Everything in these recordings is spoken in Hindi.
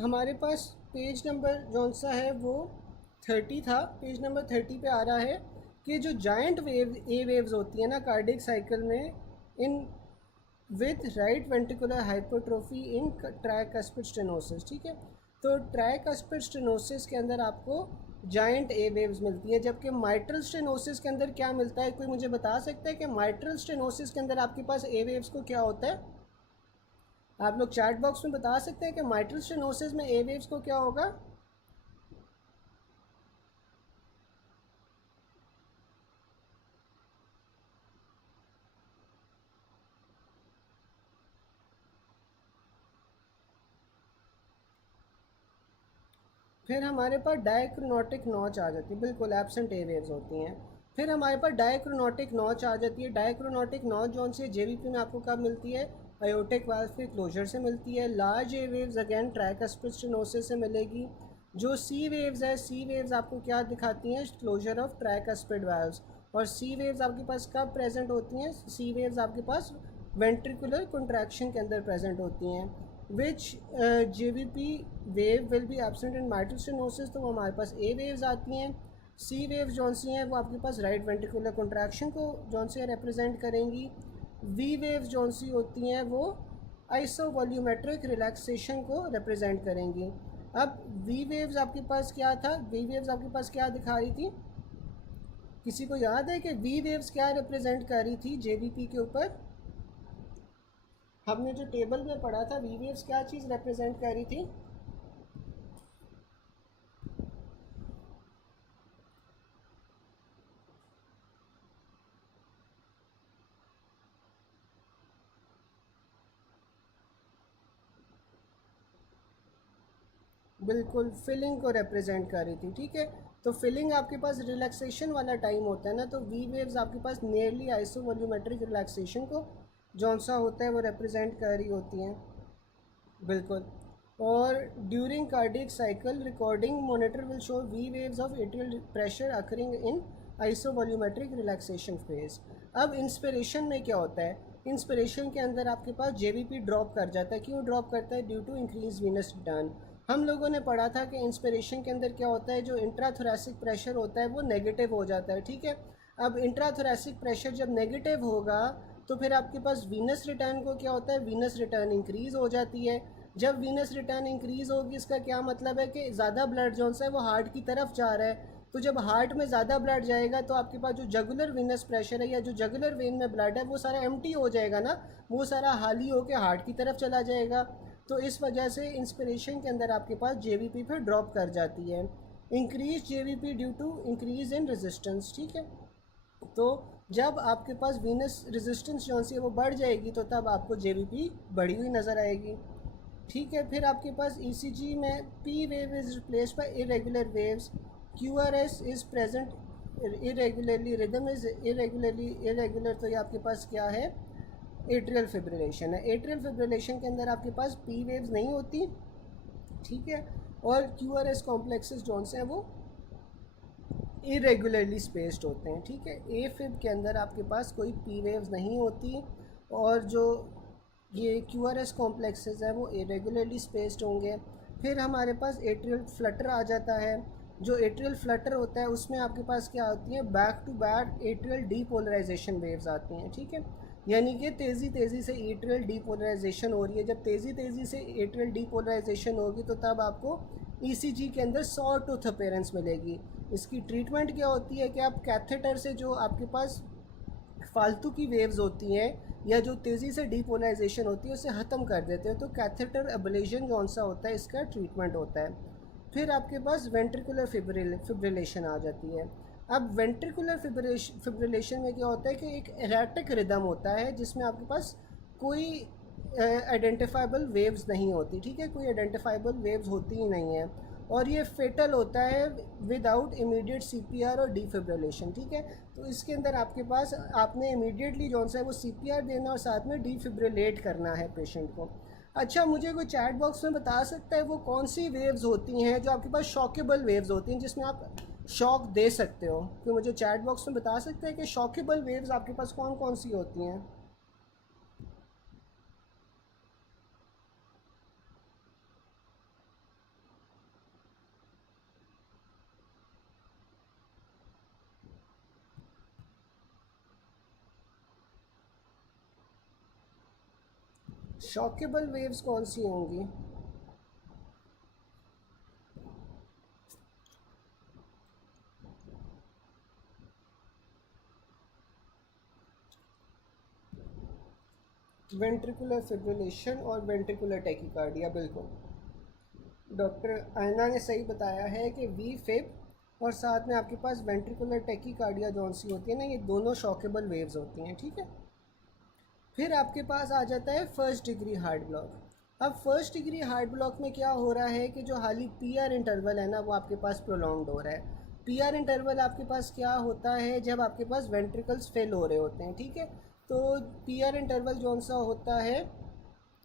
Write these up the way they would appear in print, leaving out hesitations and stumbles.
हमारे पास पेज नंबर जौन सा है वो 30 था, पेज नंबर 30 पे आ रहा है कि जो जायंट वेव्स होती हैं ना कार्डियक साइकिल में, in with right ventricular hypertrophy in tricuspid stenosis, ठीक है। तो ट्राइकस्पिड स्टेनोसिस के अंदर आपको जायंट ए वेव्स मिलती है, जबकि माइट्रल स्टेनोसिस के अंदर क्या मिलता है? कोई मुझे बता सकता है कि माइट्रल स्टेनोसिस के अंदर आपके पास ए वेव्स को क्या होता है? आप लोग चैट बॉक्स में बता सकते हैं कि माइट्रल स्टेनोसिस में ए वेव्स को क्या होगा? फिर हमारे पास डायक्रोनोटिक नॉच आ जाती है, बिल्कुल एब्सेंट ए वेव्स होती हैं। फिर हमारे पास डायक्रोनोटिक नॉच आ जाती है। डायक्रोनोटिक नॉच जौन सी जेवीपी में आपको कब मिलती है? अयोटिक वाल्व के क्लोजर से मिलती है। लार्ज ए वेव्स अगेन ट्राइकस्पिड स्टेनोसिस से मिलेगी। जो सी वेव्स है, सी वेव्स आपको क्या दिखाती हैं? Closure of tricuspid valves. और सी वेव्स आपके पास कब प्रेजेंट होती हैं? सी वेव्स आपके पास वेंट्रिकुलर कंट्रैक्शन के अंदर प्रेजेंट होती हैं। विच JVP wave will be absent in mitral stenosis, तो वो हमारे पास ए वेव्स आती हैं। सी वेव्स जौन सी हैं वो आपके पास राइट वेंट्रिकुलर कंट्रैक्शन को जौन सी रिप्रेजेंट करेंगी। वी वेव्स जौन सी होती हैं वो आइसोवॉल्यूमेट्रिक रिलैक्सेशन को रिप्रेजेंट करेंगी। अब वी वेव्स आपके पास क्या था? वी वेव्स आपके पास क्या दिखा रही थी? किसी को याद है कि वी वेव्स क्या रिप्रेजेंट कर रही थी JVP के ऊपर? हमने जो टेबल में पढ़ा था, वी वेव्स क्या चीज़ रिप्रेजेंट कर रही थी? बिल्कुल फिलिंग को रिप्रेजेंट कर रही थी, ठीक है। तो फिलिंग आपके पास रिलैक्सेशन वाला टाइम होता है ना, तो वी वेव्स आपके पास नियरली आइसोवॉल्यूमेट्रिक रिलैक्सेशन को जौन सा होता है वो रिप्रेजेंट कर रही होती हैं। बिल्कुल। और during cardiac cycle recording monitor will show V waves of atrial pressure occurring in isovolumetric relaxation phase. अब इंस्पिरेशन में क्या होता है? इंस्पिरेशन के अंदर आपके पास JVP ड्रॉप कर जाता है। क्यों ड्रॉप करता है? Due to increase venous return. हम लोगों ने पढ़ा था कि इंस्पिरेशन के अंदर क्या होता है? जो इंट्राथोरेसिक प्रेशर होता है वो नेगेटिव हो जाता है, ठीक है। अब इंट्राथोरेसिक प्रेशर जब नेगेटिव होगा तो फिर आपके पास वीनस रिटर्न को क्या होता है? वीनस रिटर्न इंक्रीज़ हो जाती है। जब वीनस रिटर्न इंक्रीज़ होगी इसका क्या मतलब है कि ज़्यादा ब्लड जो है वो हार्ट की तरफ जा रहा है। तो जब हार्ट में ज़्यादा ब्लड जाएगा तो आपके पास जो जगुलर वीनस प्रेशर है या जो जगुलर वेन में ब्लड है वो सारा एम्प्टी हो जाएगा ना, वो सारा हाली होकर हार्ट की तरफ चला जाएगा। तो इस वजह से इंस्पिरेशन के अंदर आपके पास JVP फिर ड्रॉप कर जाती है। Increase JVP due to increase in resistance, ठीक है। तो जब आपके पास वीनस रेजिस्टेंस जो सी है वो बढ़ जाएगी तो तब आपको JVP बढ़ी हुई नज़र आएगी, ठीक है। फिर आपके पास ECG में P wave is replace by irregular waves, QRS is present irregularly, rhythm is irregular. तो ये आपके पास क्या है? एट्रियल फिब्रिलेशन है। एट्रियल फिब्रिलेशन के अंदर आपके पास P वेव्स नहीं होती, ठीक है। और QRS कॉम्प्लेक्सेस जौन से हैं वो इरेगुलरली स्पेस्ड होते हैं, ठीक है। ए फिब के अंदर आपके पास कोई P वेव्स नहीं होती। और जो ये QRS कॉम्प्लेक्सेस हैं वो इरेगुलरली स्पेस्ड होंगे। फिर हमारे पास एट्रियल फ्लटर आ जाता है। जो एट्रियल फ्लटर होता है उसमें आपके पास क्या होती है? Back to back atrial depolarization waves आती हैं, ठीक है। यानी कि तेज़ी से एट्रियल डीपोलराइजेशन हो रही है। जब तेज़ी से एट्रियल डीपोलराइजेशन होगी तो तब आपको ECG के अंदर सॉ टूथ अपीयरेंस मिलेगी। इसकी ट्रीटमेंट क्या होती है कि आप कैथेटर से जो आपके पास फालतू की वेव्स होती हैं या जो तेज़ी से डीपोलराइजेशन होती है उसे ख़त्म कर देते हैं, तो कैथेटर एब्लेशन कौन सा होता है इसका ट्रीटमेंट होता है। फिर आपके पास वेंट्रिकुलर फिब्रिलेशन आ जाती है। अब वेंट्रिकुलर फिब्रिलेशन में क्या होता है कि एक एरेटिक रिदम होता है जिसमें आपके पास कोई आइडेंटिफाइबल वेव्स नहीं होती, ठीक है। कोई आइडेंटिफाइबल वेव्स होती ही नहीं है और ये फेटल होता है विदाउट इमीडिएट CPR और डिफिब्रिलेशन, ठीक है। तो इसके अंदर आपके पास आपने इमीडिएटली जो है वो CPR देना और साथ में डिफिब्रिलेट करना है पेशेंट को। अच्छा, मुझे कोई चैट बॉक्स में बता सकता है वो कौन सी वेव्स होती हैं जो आपके पास शॉकेबल वेव्स होती हैं जिसमें आप शॉक दे सकते हो? तो मुझे चैट बॉक्स में बता सकते हैं कि शॉकेबल वेव्स आपके पास कौन कौन सी होती हैं? शॉकेबल वेव्स कौन सी होंगी? वेंट्रिकुलर फिब्रिलेशन और वेंट्रिकुलर टैकीकार्डिया, बिल्कुल डॉक्टर आयना ने सही बताया है कि वी फिब और साथ में आपके पास वेंट्रिकुलर टैकीकार्डिया जौन सी होती है ना, ये दोनों शॉकेबल वेव्स होती हैं, ठीक है। फिर आपके पास आ जाता है फर्स्ट डिग्री हार्ट ब्लॉक। अब फर्स्ट डिग्री हार्ट ब्लॉक में क्या हो रहा है कि जो हाली पी आर इंटरवल है ना वो आपके पास प्रोलॉन्ग्ड हो रहा है। पी आर इंटरवल आपके पास क्या होता है जब आपके पास वेंट्रिकल्स फेल हो रहे होते हैं, ठीक है। तो पी आर इंटरवल जौन सा होता है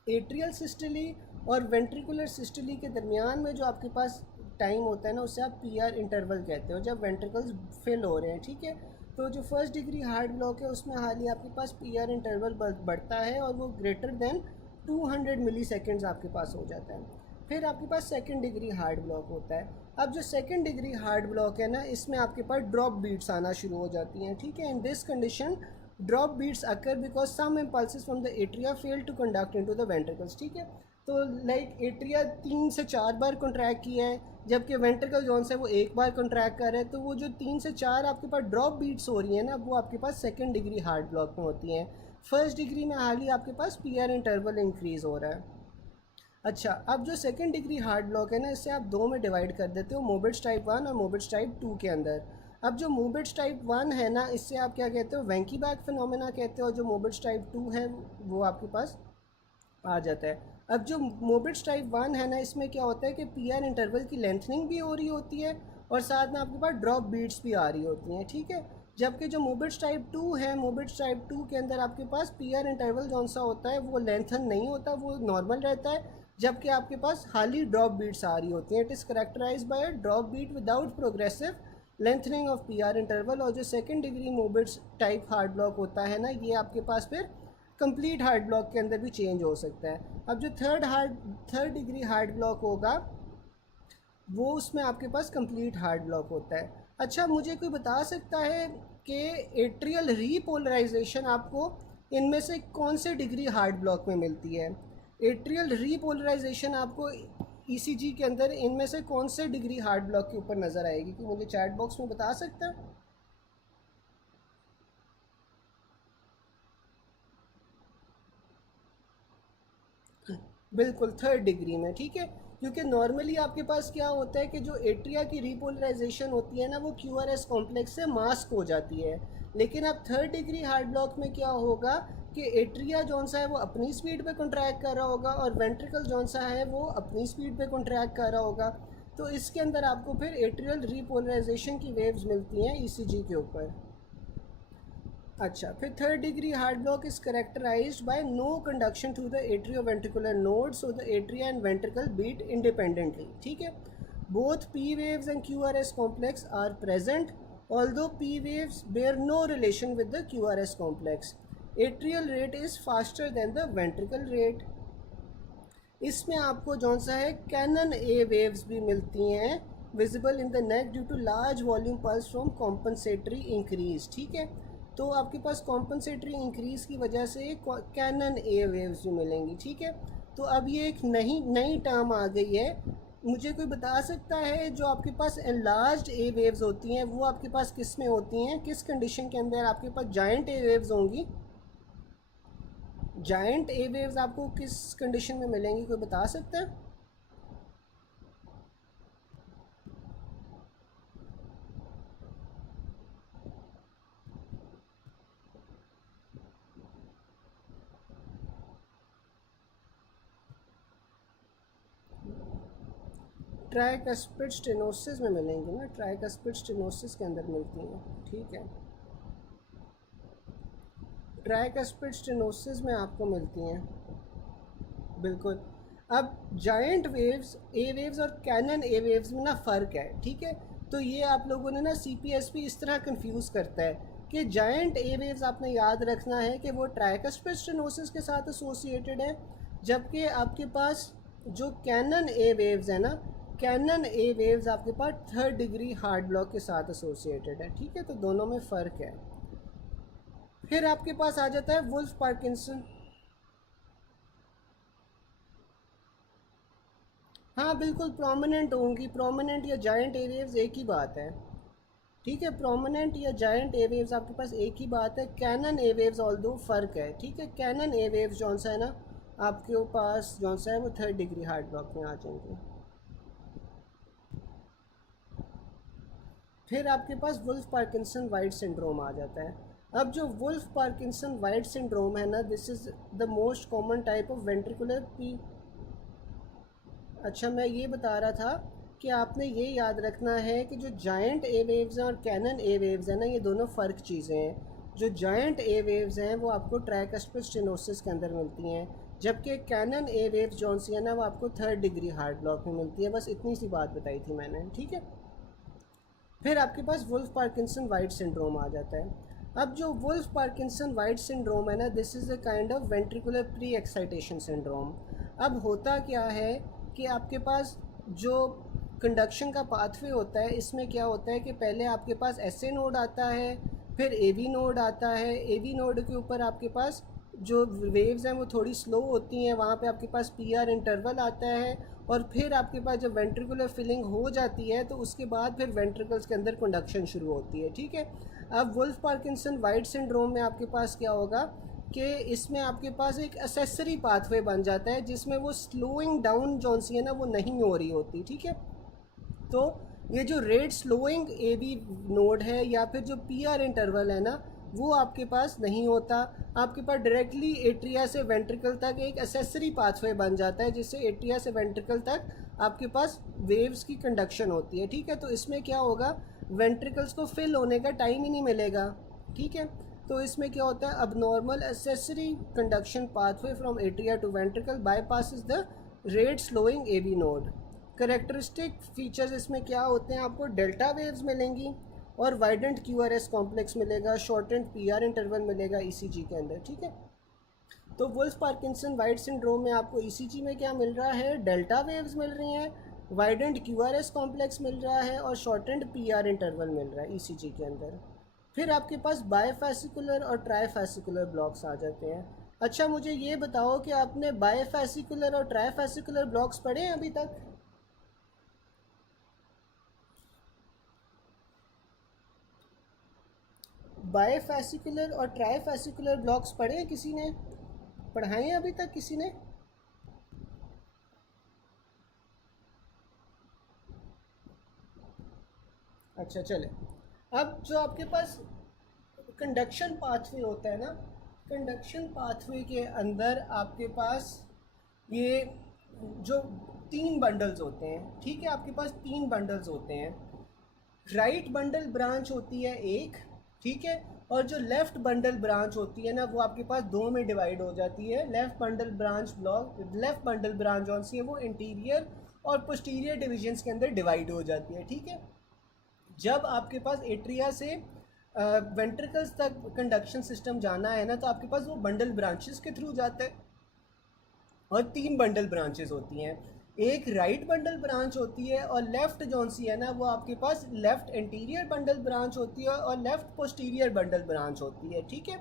एट्रियल सिस्टली और वेंट्रिकुलर सिस्टली के दरमियान में जो आपके पास टाइम होता है ना उसे आप पी आर इंटरवल कहते हो, जब वेंट्रिकल्स फेल हो रहे हैं, ठीक है। तो जो फर्स्ट डिग्री हार्ट ब्लॉक है उसमें हाल ही आपके पास पी आर इंटरवल बढ़ता है और वो ग्रेटर देन 200 मिली सेकेंड्स आपके पास हो जाता है। फिर आपके पास सेकेंड डिग्री हार्ट ब्लॉक होता है। अब जो सेकेंड डिग्री हार्ट ब्लॉक है ना इसमें आपके पास ड्रॉप बीट्स आना शुरू हो जाती हैं, ठीक है। In this condition drop beats occur because some impulses from the atria fail to conduct into the ventricles, ठीक है। तो लाइक एट्रिया 3 से 4 बार कॉन्ट्रैक्ट किया है जबकि वेंट्रिकल जोन से वो एक बार कॉन्ट्रैक्ट कर रहे हैं, तो वो जो 3 से 4 आपके पास ड्रॉप बीट्स हो रही है ना वो आपके पास सेकेंड डिग्री हार्ट ब्लॉक में होती हैं। फर्स्ट डिग्री में हाल ही आपके पास पी आर इंटरवल इंक्रीज़ हो रहा है। अच्छा, अब जो सेकंड डिग्री हार्ट ब्लॉक है ना इससे आप दो में डिवाइड कर देते हो, मोबिट्स टाइप 1 और मोबिट्स टाइप 2 के अंदर। अब जो मोबिट्स टाइप 1 है ना इससे आप क्या कहते हो, वेंकी बैक फिनोमेना कहते हो। जो मोबिट्स टाइप 2 है वो आपके पास आ जाता है। अब जो मोबिट्स टाइप 1 है ना इसमें क्या होता है कि पी आर इंटरवल की लेंथनिंग भी हो रही होती है और साथ में आपके पास ड्रॉप बीट्स भी आ रही होती हैं, ठीक है। जबकि जो मोबिट्स टाइप 2 है, मोबिट्स टाइप 2 के अंदर आपके पास पी आर इंटरवल जौन सा होता है वो लेंथन नहीं होता, वो नॉर्मल रहता है, जबकि आपके पास हाली ड्रॉप बीट्स आ रही होती हैं। It is characterize by a drop beat without progressive lengthening of P R interval. और जो second degree Mobitz type heart block होता है ना ये आपके पास फिर कंप्लीट हार्ट ब्लॉक के अंदर भी चेंज हो सकता है। अब जो थर्ड डिग्री हार्ट ब्लॉक होगा वो उसमें आपके पास कंप्लीट हार्ट ब्लॉक होता है। अच्छा, मुझे कोई बता सकता है कि एट्रियल रीपोलराइजेशन आपको इनमें से कौन से डिग्री हार्ट ब्लॉक में मिलती है? एट्रियल रीपोलराइजेशन आपको ईसीजी के अंदर इनमें से कौन से डिग्री हार्ट ब्लॉक के ऊपर नज़र आएगी? कि मुझे चैट बॉक्स में बता सकता है? बिल्कुल थर्ड डिग्री में, ठीक है। क्योंकि नॉर्मली आपके पास क्या होता है कि जो एट्रिया की रिपोलराइजेशन होती है ना वो क्यू आर एस कॉम्प्लेक्स से मास्क हो जाती है। लेकिन अब थर्ड डिग्री हार्ट ब्लॉक में क्या होगा कि एट्रिया जौन सा है वो अपनी स्पीड पे कॉन्ट्रैक्ट कर रहा होगा और वेंट्रिकल जौन सा है वो अपनी स्पीड पे कॉन्ट्रैक्ट कर रहा होगा। तो इसके अंदर आपको फिर एट्रियल रिपोलराइजेशन की वेव्स मिलती हैं ईसीजी के ऊपर। अच्छा, फिर third degree heart block is characterized by no conduction through the atrioventricular node, so the atria and ventricle beat independently, ठीक है। Both P waves and Q R S complex are present although P waves bear no relation with the Q R S complex. Atrial rate is faster than the ventricle rate. इसमें आपको जौन सा है कैनन ए वेव्स भी मिलती हैं visible in the neck due to large volume pulse from compensatory increase, ठीक है। तो आपके पास कॉम्पनसेटरी इंक्रीज की वजह से कैनन ए वेव्स भी मिलेंगी, ठीक है। तो अब ये एक नई टर्म आ गई है। मुझे कोई बता सकता है जो आपके पास एनलार्ज्ड ए वेव्स होती हैं वो आपके पास किस में होती हैं, किस कंडीशन के अंदर आपके पास जायंट ए वेव्स होंगी? जायंट ए वेव्स आपको किस कंडीशन में मिलेंगी, कोई बता सकता है? ट्राइकस्पिड स्टेनोसिस में मिलेंगी ना, ट्राइकस्पिड स्टेनोसिस के अंदर मिलती हैं, ठीक है। ट्राइकस्पिड स्टेनोसिस में आपको मिलती हैं, बिल्कुल। अब जायंट वेव्स ए वेव्स और कैनन ए वेव्स में ना फ़र्क है, ठीक है। तो ये आप लोगों ने ना सीपीएसपी इस तरह कंफ्यूज करता है कि जायंट ए वेव्स आपने याद रखना है कि वो ट्राइकस्पिड स्टेनोसिस के साथ एसोसिएटेड है, जबकि आपके पास जो कैनन ए वेव्स है ना, कैनन ए वेव्स आपके पास थर्ड डिग्री हार्ट ब्लॉक के साथ एसोसिएटेड है, ठीक है। तो दोनों में फ़र्क है। फिर आपके पास आ जाता है वुल्फ पार्किंसन। हाँ बिल्कुल प्रोमिनेंट होंगी, प्रोमिनेंट या जायंट एवेव्स एक ही बात है, ठीक है। प्रोमिनेंट या जायंट एवेव्स आपके पास एक ही बात है। कैनन एवेव्स ऑल दो फ़र्क है, ठीक है। कैनन एवेव्स जौन सा है ना आपके पास जौन सा है वो 3rd डिग्री हार्ट ब्लॉक में आ जाएंगे। फिर आपके पास वुल्फ पार्किंसन वाइट सिंड्रोम आ जाता है। अब जो वुल्फ पार्किंसन वाइट सिंड्रोम है ना, this is the most common type of ventricular P. अच्छा मैं ये बता रहा था कि आपने ये याद रखना है कि जो जायंट ए वेव्स हैं और कैनन ए वेव्स हैं ना, ये दोनों फ़र्क चीज़ें हैं। जो जायंट ए वेव्स हैं वो आपको ट्राइकस्पिड स्टेनोसिस के अंदर मिलती हैं, जबकि कैनन ए वेव्स जौन सी है ना वो आपको 3rd डिग्री हार्ट ब्लॉक में मिलती है। बस इतनी सी बात बताई थी मैंने, ठीक है। फिर आपके पास वुल्फ पार्किंसन वाइट सिंड्रोम आ जाता है। अब जो वुल्फ पार्किंसन वाइट सिंड्रोम है ना, this is a kind of ventricular pre excitation syndrome. अब होता क्या है कि आपके पास जो कंडक्शन का पाथवे होता है, इसमें क्या होता है कि पहले आपके पास एस ए नोड आता है, फिर ए वी नोड आता है। ए वी नोड के ऊपर आपके पास जो वेव्स हैं वो थोड़ी स्लो होती हैं, वहाँ पे आपके पास पी आर इंटरवल आता है, और फिर आपके पास जब वेंट्रिकुलर फिलिंग हो जाती है तो उसके बाद फिर वेंट्रिकल्स के अंदर कंडक्शन शुरू होती है, ठीक है। अब वुल्फ पार्किंसन वाइट सिंड्रोम में आपके पास क्या होगा कि इसमें आपके पास एक एसेसरी पाथवे बन जाता है जिसमें वो स्लोइंग डाउन जौन सी है ना वो नहीं हो रही होती, ठीक है। तो ये जो rate slowing A V node है या फिर जो पी आर इंटरवल है ना, वो आपके पास नहीं होता। आपके पास डायरेक्टली एट्रिया से वेंट्रिकल तक एक एसेसरी पाथवे बन जाता है, जिससे एट्रिया से वेंट्रिकल तक आपके पास वेव्स की कंडक्शन होती है, ठीक है। तो इसमें क्या होगा, वेंट्रिकल्स को फिल होने का टाइम ही नहीं मिलेगा, ठीक है। तो इसमें क्या होता है, अब normal accessory conduction pathway from atria to ventricle bypass is the rate slowing A V node. Characteristic features इसमें क्या होते हैं, आपको डेल्टा वेव्स मिलेंगी और widened Q R S complex मिलेगा, शॉर्टेंड पी आर इंटरवल मिलेगा ई सी जी के अंदर, ठीक है। तो वुल्फ पार्किंसन वाइट सिंड्रोम में आपको ई सी जी में क्या मिल रहा है, डेल्टा वेव्स मिल रही हैं, वाइडेंट क्यू आर एस कॉम्प्लेक्स मिल रहा है और शॉर्टेंड पी आर इंटरवल मिल रहा है ई सी जी के अंदर। फिर आपके पास बायफेसिकुलर और ट्राईफेसिकुलर ब्लॉक्स आ जाते हैं। अच्छा मुझे ये बताओ कि आपने बायफेसिकुलर और ट्राईफेसिकुलर ब्लॉक्स पढ़े हैं अभी तक? बायफेसिकुलर और ट्राईफेसिकुलर ब्लॉक्स पढ़े हैं किसी ने? पढ़ाए हैं अभी तक किसी ने? अच्छा चले। अब जो आपके पास कंडक्शन पाथवे होता है ना, कंडक्शन पाथवे के अंदर आपके पास ये जो 3 बंडल्स होते हैं, ठीक है। आपके पास 3 बंडल्स होते हैं। राइट बंडल ब्रांच होती है एक, ठीक है, और जो लेफ़्ट बंडल ब्रांच होती है ना वो आपके पास 2 में डिवाइड हो जाती है। Left bundle branch block, left bundle branch जौन सी है वो इंटीरियर और पोस्टीरियर डिविजन्स के अंदर डिवाइड हो जाती है, ठीक है। जब आपके पास एट्रिया से वेंट्रिकल्स तक कंडक्शन सिस्टम जाना है ना, तो आपके पास वो बंडल ब्रांचेस के थ्रू जाता है, और 3 बंडल ब्रांचेस होती हैं। एक राइट बंडल ब्रांच होती है और लेफ़्ट जौन सी है ना वो आपके पास लेफ़्ट इंटीरियर बंडल ब्रांच होती है और लेफ़्ट पोस्टीरियर बंडल ब्रांच होती है, ठीक है।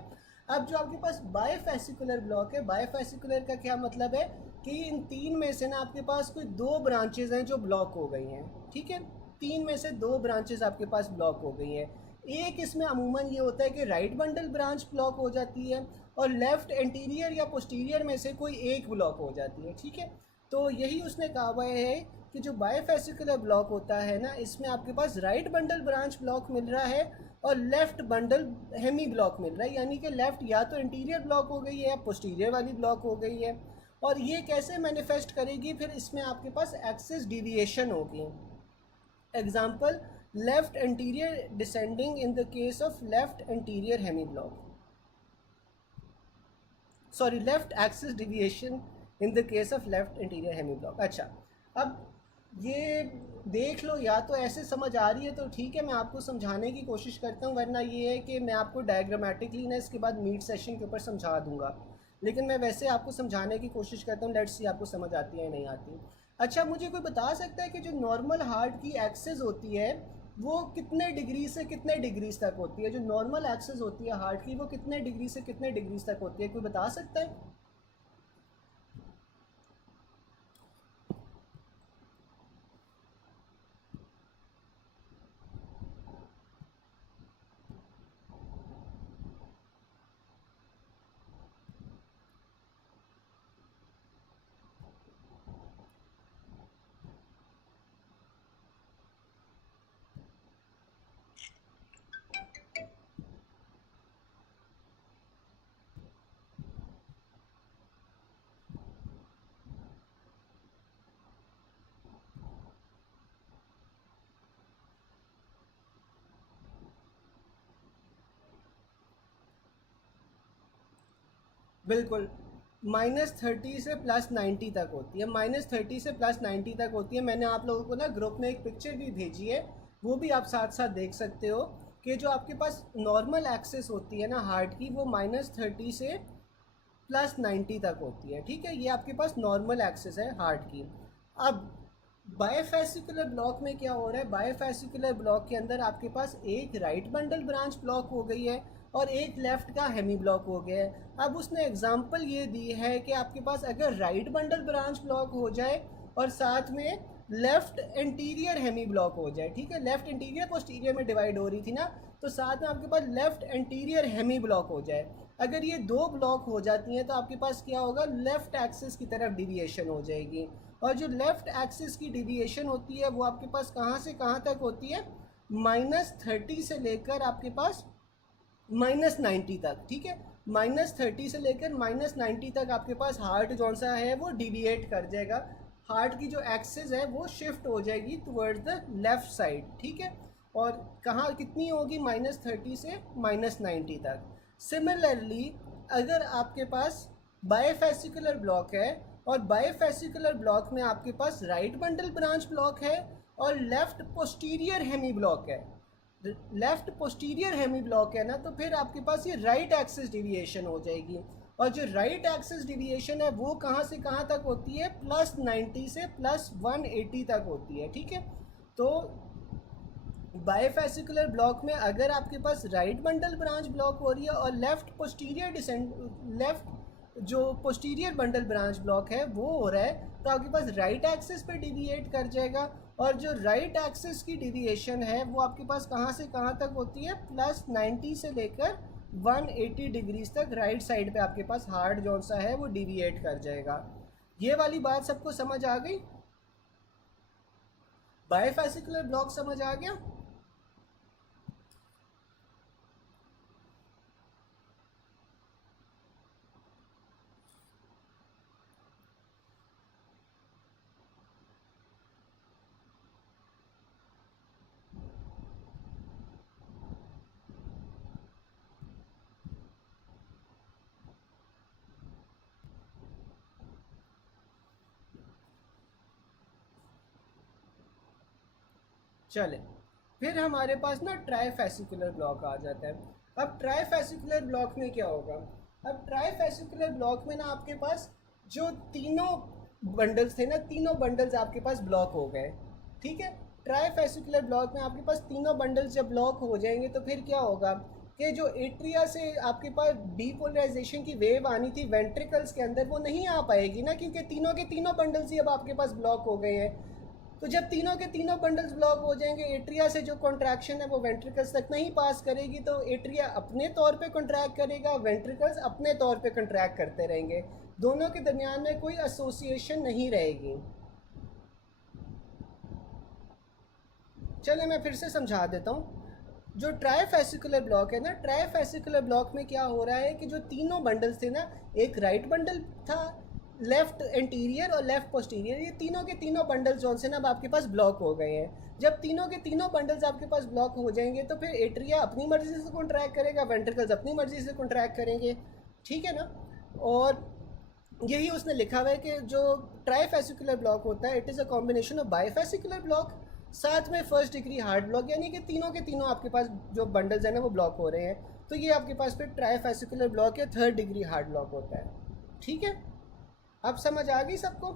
अब जो आपके पास बायफेसिकुलर ब्लॉक है, बायफेसिकुलर का क्या मतलब है कि इन 3 में से ना आपके पास कोई 2 ब्रांचेज हैं जो ब्लॉक हो गई हैं, ठीक है। 3 में से 2 ब्रांचेज आपके पास ब्लॉक हो गई हैं। एक इसमें अमूमन ये होता है कि राइट बंडल ब्रांच ब्लॉक हो जाती है और लेफ़्ट एंटीरियर या पोस्टीरियर में से कोई एक ब्लॉक हो जाती है, ठीक है। तो यही उसने कहा हुआ है कि जो बायफेसिकुलर ब्लॉक होता है ना, इसमें आपके पास राइट बंडल ब्रांच ब्लॉक मिल रहा है और लेफ़्ट बंडल हेमी ब्लॉक मिल रहा है, यानी कि लेफ़्ट या तो इंटीरियर ब्लॉक हो गई है या पोस्टीरियर वाली ब्लॉक हो गई है। और ये कैसे मैनिफेस्ट करेगी, फिर इसमें आपके पास एक्सिस डिविएशन होगी। Example, left anterior descending in the case of left anterior hemi block, sorry left axis deviation in the case of left interior hemi block. अच्छा अब ये देख लो, या तो ऐसे समझ आ रही है तो ठीक है, मैं आपको समझाने की कोशिश करता हूँ, वरना ये है कि मैं आपको डायग्रामेटिकली ना इसके बाद मीट सेशन के ऊपर समझा दूंगा। लेकिन मैं वैसे आपको समझाने की कोशिश करता हूँ, लेट्स सी आपको समझ आती है या नहीं आती। अच्छा मुझे कोई बता सकता है कि जो नॉर्मल हार्ट की एक्सिस होती है वो कितने डिग्री से कितने डिग्रीज तक होती है? जो नॉर्मल एक्सिस होती है हार्ट की वो कितने डिग्री से कितने डिग्रीज तक होती है, कोई बता सकता है? बिल्कुल, -30 से +90 तक होती है, -30 से +90 तक होती है। मैंने आप लोगों को ना ग्रुप में एक पिक्चर भी भेजी है, वो भी आप साथ साथ देख सकते हो कि जो आपके पास नॉर्मल एक्सिस होती है ना हार्ट की, वो -30 से +90 तक होती है। ठीक है, ये आपके पास नॉर्मल एक्सिस है हार्ट की। अब बायफेसिकुलर ब्लॉक में क्या हो रहा है, बायफेसिकुलर ब्लॉक के अंदर आपके पास एक राइट बंडल ब्रांच ब्लॉक हो गई है और एक लेफ़्ट का हेमी ब्लॉक हो गया है। अब उसने एग्जांपल ये दी है कि आपके पास अगर राइट बंडल ब्रांच ब्लॉक हो जाए और साथ में लेफ़्ट एंटीरियर हेमी ब्लॉक हो जाए, ठीक है, लेफ़्ट इंटीरियर पोस्टीरियर में डिवाइड हो रही थी ना, तो साथ में आपके पास लेफ़्ट एंटीरियर हेमी ब्लॉक हो जाए। अगर ये दो ब्लॉक हो जाती हैं तो आपके पास क्या होगा, लेफ़्ट एक्सिस की तरफ डिविएशन हो जाएगी। और जो लेफ़्ट एक्सिस की डिविएशन होती है वो आपके पास कहाँ से कहाँ तक होती है, -30 से लेकर आपके पास -90 तक। ठीक है, -30 से लेकर -90 तक आपके पास हार्ट जौन सा है वो डिविएट कर जाएगा। हार्ट की जो एक्सिस है वो शिफ्ट हो जाएगी टुवर्ड्स द लेफ़्ट साइड। ठीक है, और कहाँ कितनी होगी, -30 से -90 तक। सिमिलरली अगर आपके पास बायफेसिकुलर ब्लॉक है और बायफेसिकुलर ब्लॉक में आपके पास राइट बंडल ब्रांच ब्लॉक है और लेफ़्ट पोस्टीरियर हेमी ब्लॉक है, लेफ्ट पोस्टीरियर हेमी ब्लॉक है ना, तो फिर आपके पास ये राइट एक्सिस डिविएशन हो जाएगी। और जो राइट एक्सिस डिविएशन है वो कहाँ से कहाँ तक होती है, +90 से +180 तक होती है। ठीक है, तो बायफेसिकुलर ब्लॉक में अगर आपके पास राइट बंडल ब्रांच ब्लॉक हो रही है और लेफ्ट पोस्टीरियर लेफ्ट जो पोस्टीरियर बंडल ब्रांच ब्लॉक है वो हो रहा है, तो आपके पास राइट एक्सिस पे डिविएट कर जाएगा। और जो राइट एक्सिस की डिविएशन है वो आपके पास कहाँ से कहाँ तक होती है, +90 से लेकर 180 डिग्रीज तक राइट साइड पे आपके पास हार्ट जौन सा है वो डिविएट कर जाएगा। ये वाली बात सबको समझ आ गई, बायफेसिकुलर ब्लॉक समझ आ गया। चले, फिर हमारे पास ना ट्राईफेसिकुलर ब्लॉक आ जाता है। अब ट्राईफेसिकुलर ब्लॉक में क्या होगा, अब ट्राईफेसिकुलर ब्लॉक में ना आपके पास जो तीनों बंडल्स थे ना, तीनों बंडल्स आपके पास ब्लॉक हो गए। ठीक है, ट्राईफेसिकुलर ब्लॉक में आपके पास तीनों बंडल्स जब ब्लॉक हो जाएंगे तो फिर क्या होगा कि जो एट्रिया से आपके पास डीपोलराइजेशन की वेव आनी थी वेंट्रिकल्स के अंदर वो नहीं आ पाएगी ना, क्योंकि तीनों के तीनों बंडल्स ही अब आपके पास ब्लॉक हो गए हैं। तो जब तीनों के तीनों बंडल्स ब्लॉक हो जाएंगे, एट्रिया से जो कॉन्ट्रैक्शन है वो वेंट्रिकल्स तक नहीं पास करेगी, तो एट्रिया अपने तौर पे कॉन्ट्रैक्ट करेगा, वेंट्रिकल्स अपने तौर पे कॉन्ट्रैक्ट करते रहेंगे, दोनों के दरमियान में कोई एसोसिएशन नहीं रहेगी। चलिए मैं फिर से समझा देता हूँ। जो ट्राईफेसिकुलर ब्लॉक है ना, ट्राईफेसिकुलर ब्लॉक में क्या हो रहा है कि जो तीनों बंडल्स थे ना, एक राइट बंडल था, लेफ्ट एंटीरियर और लेफ्ट पोस्टीरियर, ये तीनों के तीनों बंडल्स जो से ना अब आपके पास ब्लॉक हो गए हैं। जब तीनों के तीनों बंडल्स आपके पास ब्लॉक हो जाएंगे तो फिर एट्रिया अपनी मर्जी से कॉन्ट्रैक्ट करेगा, वेंट्रिकल्स अपनी मर्जी से कॉन्ट्रैक्ट करेंगे। ठीक है ना, और यही उसने लिखा हुआ है कि जो ट्राईफेसिकुलर ब्लॉक होता है it is a combination of bifascicular block साथ में फर्स्ट डिग्री हार्ड ब्लॉक, यानी कि तीनों के तीनों आपके पास जो बंडल्स हैं ना वो ब्लॉक हो रहे हैं, तो ये आपके पास फिर ट्राईफेसिकुलर ब्लॉक या थर्ड डिग्री हार्ड ब्लॉक होता है। ठीक है, अब समझ आ गई सबको।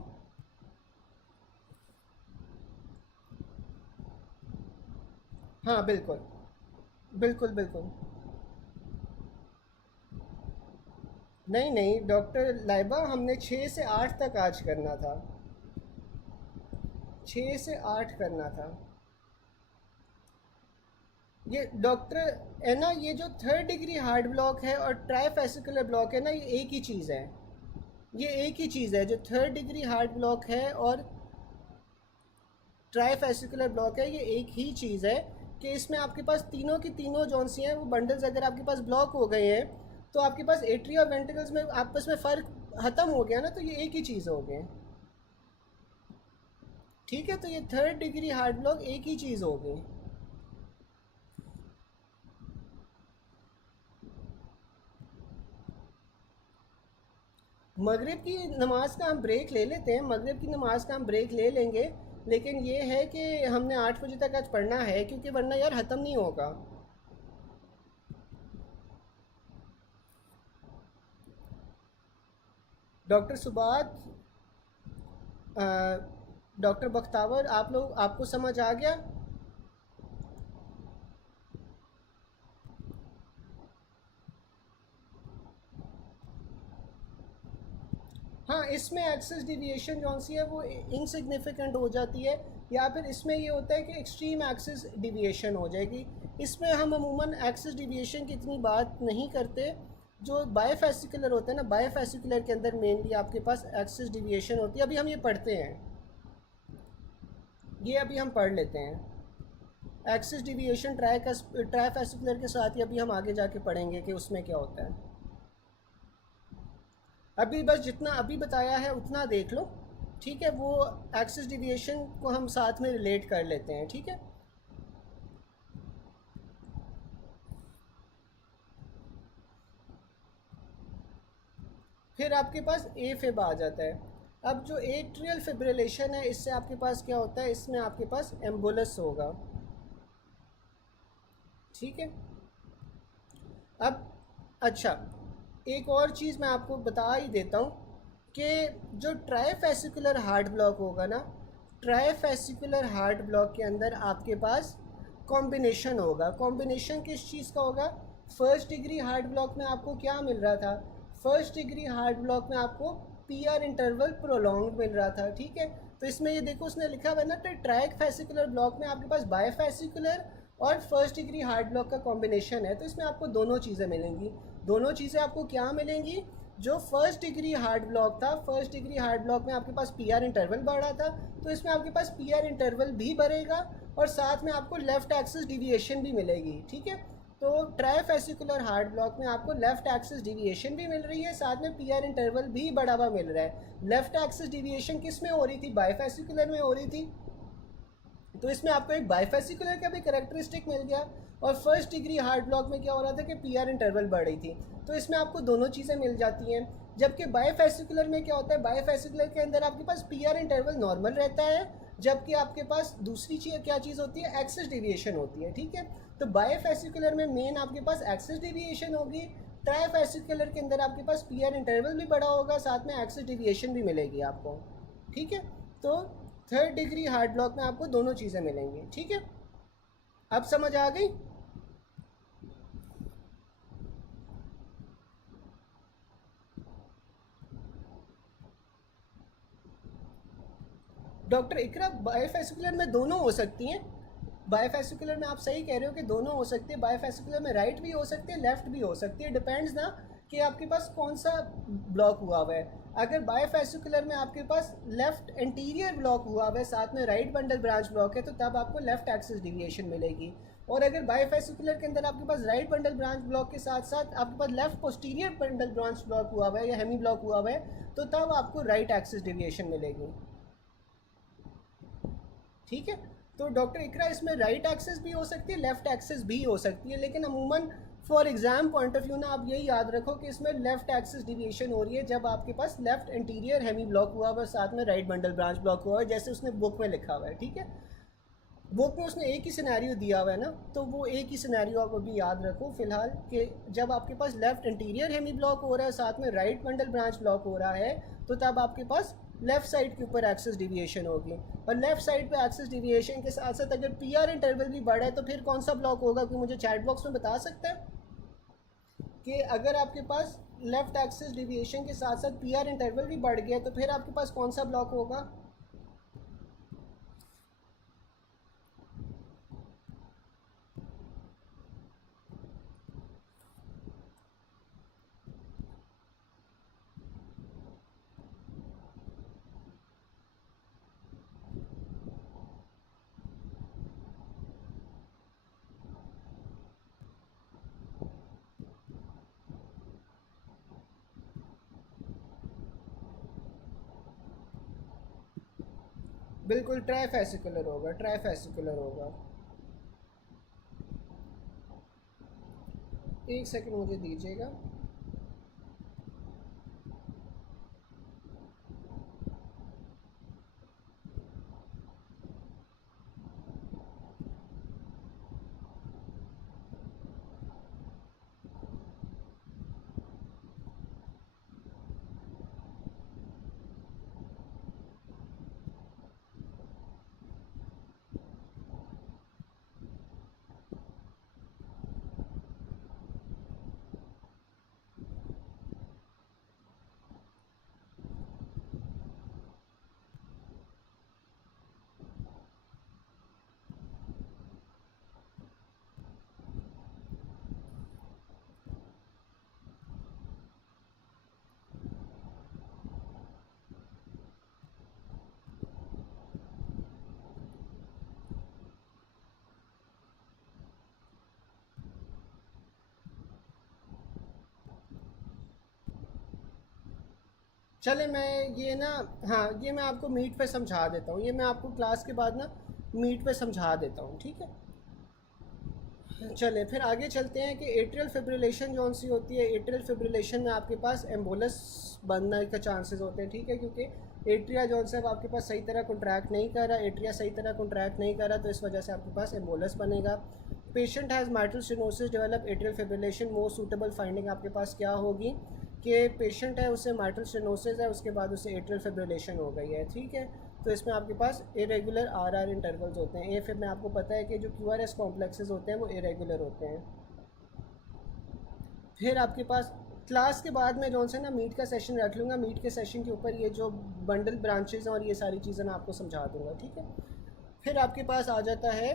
हाँ बिल्कुल, बिल्कुल बिल्कुल। नहीं नहीं डॉक्टर लाइबा, हमने 6 से 8 तक आज करना था, 6 से 8 करना था। ये डॉक्टर है ना, ये जो थर्ड डिग्री हार्ट ब्लॉक है और ट्राईफेसिकुलर ब्लॉक है ना, ये एक ही चीज़ है, ये एक ही चीज़ है। जो थर्ड डिग्री हार्ट ब्लॉक है और ट्राईफेसिकुलर ब्लॉक है, ये एक ही चीज़ है कि इसमें आपके पास तीनों की तीनों जौन सी हैं वो बंडल्स अगर आपके पास ब्लॉक हो गए हैं तो आपके पास एट्रिया और वेंट्रिकल्स में आपस में फ़र्क ख़त्म हो गया ना, तो ये एक ही चीज़ हो गए। ठीक है, तो ये थर्ड डिग्री हार्ट ब्लॉक एक ही चीज़ हो गई। मगरिब की नमाज का हम ब्रेक ले लेते हैं, मगरिब की नमाज का हम ब्रेक ले लेंगे, लेकिन ये है कि हमने 8 बजे तक आज पढ़ना है, क्योंकि वरना यार ख़त्म नहीं होगा। डॉक्टर सुबात, डॉक्टर बख्तावर, आप लोग, आपको समझ आ गया? हाँ, इसमें एक्सेस डिविएशन जौन सी है वो इनसिग्निफिकेंट हो जाती है, या फिर इसमें ये होता है कि एक्सट्रीम एक्सेस डिविएशन हो जाएगी। इसमें हम अमूमन एक्सेस डिविएशन की इतनी बात नहीं करते। जो बायोफेसिकुलर होता है ना, बायोफेसिकुलर के अंदर मेनली आपके पास एक्सेस डिविएशन होती है। अभी हम ये पढ़ते हैं, ये अभी हम पढ़ लेते हैं एक्सेस डिविएशन ट्राइफेसिकुलर के साथ ही। अभी हम आगे जाके पढ़ेंगे कि उसमें क्या होता है। अभी बस जितना अभी बताया है उतना देख लो, ठीक है? वो एक्सिस डिविएशन को हम साथ में रिलेट कर लेते हैं, ठीक है? फिर आपके पास ए फिब आ जाता है। अब जो एट्रियल फिब्रिलेशन है, इससे आपके पास क्या होता है, इसमें आपके पास एम्बुलस होगा, ठीक है? अब अच्छा, एक और चीज़ मैं आपको बता ही देता हूँ कि जो ट्राइफेसिकुलर हार्ट ब्लॉक होगा ना, ट्राइफेसिकुलर हार्ट ब्लॉक के अंदर आपके पास कॉम्बिनेशन होगा। कॉम्बिनेशन किस चीज़ का होगा? फर्स्ट डिग्री हार्ट ब्लॉक में आपको क्या मिल रहा था? फर्स्ट डिग्री हार्ट ब्लॉक में आपको पी आर इंटरवल प्रोलॉन्ग मिल रहा था, ठीक है? तो इसमें ये देखो, उसने लिखा हुआ है ना, ट्राइक फेसिकुलर ब्लॉक में आपके पास बायोफेसिकुलर और फर्स्ट डिग्री हार्ट ब्लॉक का कॉम्बिनेशन है। तो इसमें आपको दोनों चीज़ें मिलेंगी। दोनों चीज़ें आपको क्या मिलेंगी? जो फर्स्ट डिग्री हार्ट ब्लॉक था, फर्स्ट डिग्री हार्ट ब्लॉक में आपके पास पी आर इंटरवल बढ़ रहा था, तो इसमें आपके पास पी आर इंटरवल भी बढ़ेगा और साथ में आपको लेफ्ट एक्सिस डिविएशन भी मिलेगी, ठीक है? तो ट्राइफेसिकुलर हार्ट ब्लॉक में आपको लेफ्ट एक्सिस डिविएशन भी मिल रही है, साथ में पी आर इंटरवल भी बढ़ा हुआ मिल रहा है। लेफ्ट एक्सिस डिविएशन किस में हो रही थी? बायोफेसिकुलर में हो रही थी। तो इसमें आपको एक बायोफेसिकुलर का भी करेक्टरिस्टिक मिल गया, और फर्स्ट डिग्री हार्ट ब्लॉक में क्या हो रहा था कि पी आर इंटरवल बढ़ रही थी। तो इसमें आपको दोनों चीज़ें मिल जाती हैं। जबकि बायोफेसिकुलर में क्या होता है? बायोफेसिकुलर के अंदर आपके पास पी आर इंटरवल नॉर्मल रहता है, जबकि आपके पास दूसरी चीज़ क्या चीज़ होती है? एक्सिस डिविएशन होती है, ठीक है? तो बायोफेसिकुलर में मेन आपके पास एक्सिस डिविएशन होगी, ट्राइफेसिकुलर के अंदर आपके पास पी आर इंटरवल भी बड़ा होगा, साथ में एक्सिस डिविएशन भी मिलेगी आपको, ठीक है? तो थर्ड डिग्री हार्ट ब्लॉक में आपको दोनों चीज़ें मिलेंगी, ठीक है? अब समझ आ गई? डॉक्टर इकरा, बायोफेसिकुलर में दोनों हो सकती हैं। बायोफेसिकुलर में आप सही कह रहे हो कि दोनों हो सकती है। बायोफेसिकुलर में राइट भी हो सकती है, लेफ्ट भी हो सकती है, डिपेंड्स ना कि आपके पास कौन सा ब्लॉक हुआ हुआ है। अगर बायोफेसिकुलर में आपके पास लेफ्ट एंटीरियर ब्लॉक हुआ हुआ है, साथ में राइट बंडल ब्रांच ब्लॉक है, तो तब आपको लेफ्ट एक्सिस डिविएशन मिलेगी। और अगर बायोफेसिकुलर के अंदर आपके पास राइट बंडल ब्रांच ब्लॉक के साथ साथ आपके पास left posterior bundle branch block हुआ हुआ है या हेमी ब्लॉक हुआ हुआ है, तो तब आपको राइट एक्सिस डिविएशन मिलेगी, ठीक है? तो डॉक्टर इकरा, इसमें राइट एक्सेस भी हो सकती है, लेफ्ट एक्सेस भी हो सकती है, लेकिन अमूमन for exam point of view ना आप यही याद रखो कि इसमें लेफ्ट एक्सिस डिविएशन हो रही है जब आपके पास लेफ्ट एंटीरियर हेमी ब्लॉक हुआ हुआ है, साथ में राइट बंडल ब्रांच ब्लॉक हुआ है, जैसे उसने बुक में लिखा हुआ है, ठीक है? बुक में उसने एक ही सिनेरियो दिया हुआ है ना, तो वो एक ही सिनेरियो आप अभी याद रखो फिलहाल, कि जब आपके पास लेफ्ट इंटीरियर हेमी ब्लॉक हो रहा है, साथ में राइट बंडल ब्रांच ब्लॉक हो रहा है, तो तब आपके पास लेफ्ट साइड के ऊपर एक्सिस डिविएशन होगी। और लेफ्ट साइड पे एक्सिस डिविएशन के साथ साथ अगर पी आर इंटरवल भी बढ़ा है, तो फिर कौन सा ब्लॉक होगा? कोई मुझे चैट बॉक्स में बता सकता है कि अगर आपके पास लेफ्ट एक्सिस डिविएशन के साथ साथ पी आर इंटरवल भी बढ़ गया, तो फिर आपके पास कौन सा ब्लॉक होगा? बिल्कुल ट्राइफेसिकुलर होगा, ट्राइफेसिकुलर होगा। एक सेकंड मुझे दीजिएगा। चले मैं ये ना, हाँ ये मैं आपको मीट पे समझा देता हूँ, ये मैं आपको क्लास के बाद ना मीट पे समझा देता हूँ, ठीक है। चले फिर आगे चलते हैं कि एट्रियल फिब्रिलेशन जो सी होती है, एट्रियल फिब्रिलेशन में आपके पास एम्बोलस बनने का चांसेस होते हैं, ठीक है, क्योंकि एट्रिया जो है वो आपके पास सही तरह कॉन्ट्रैक्ट नहीं कर रहा, एट्रिया सही तरह कॉन्ट्रैक्ट नहीं कर रहा, तो इस वजह से आपके पास एम्बोलस बनेगा। Patient has mitral stenosis develop atrial fibrillation, most suitable finding आपके पास क्या होगी कि पेशेंट है उसे माइट्रल स्टेनोसिस है, उसके बाद उसे एट्रियल फिब्रिलेशन हो गई है, ठीक है। तो इसमें आपके पास इरेगुलर आर इंटरवल्स होते हैं। ए फिर में आपको पता है कि जो QRS कॉम्प्लेक्सेस होते हैं वो इरेगुलर होते हैं। फिर आपके पास क्लास के बाद में जो से ना मीट का सेशन रख लूँगा, मीट के सेशन के ऊपर ये जो बंडल ब्रांचेज हैं और ये सारी चीज़ें मैं आपको समझा दूँगा, ठीक है। फिर आपके पास आ जाता है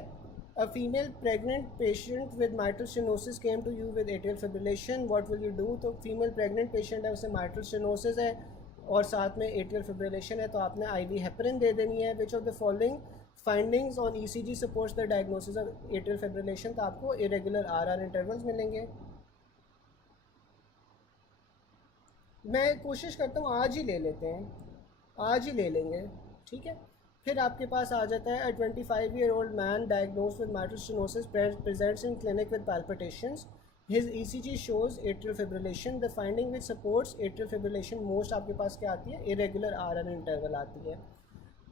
a female pregnant patient with mitral stenosis came to you with atrial fibrillation, what will you do. तो फीमेल प्रेग्नेंट पेशेंट है, उसे माइट्रल स्टेनोसिस है और साथ में एट्रियल फिब्रिलेशन है, तो आपने IV हेपरिन दे देनी है। Which of the following findings on ECG supports the diagnosis of atrial fibrillation, तो आपको इरेगुलर RR इंटरवल्स मिलेंगे। मैं कोशिश करता हूँ आज ही ले लेते हैं, आज ही ले लेंगे, ठीक है। फिर आपके पास आ जाता है अ 25-year-old man diagnose with mitral stenosis presents in clinic with palpitations, his ECG shows atrial fibrillation, the finding which supports atrial fibrillation most आपके पास क्या आती है, इरेगुलर RR इंटरवल आती है।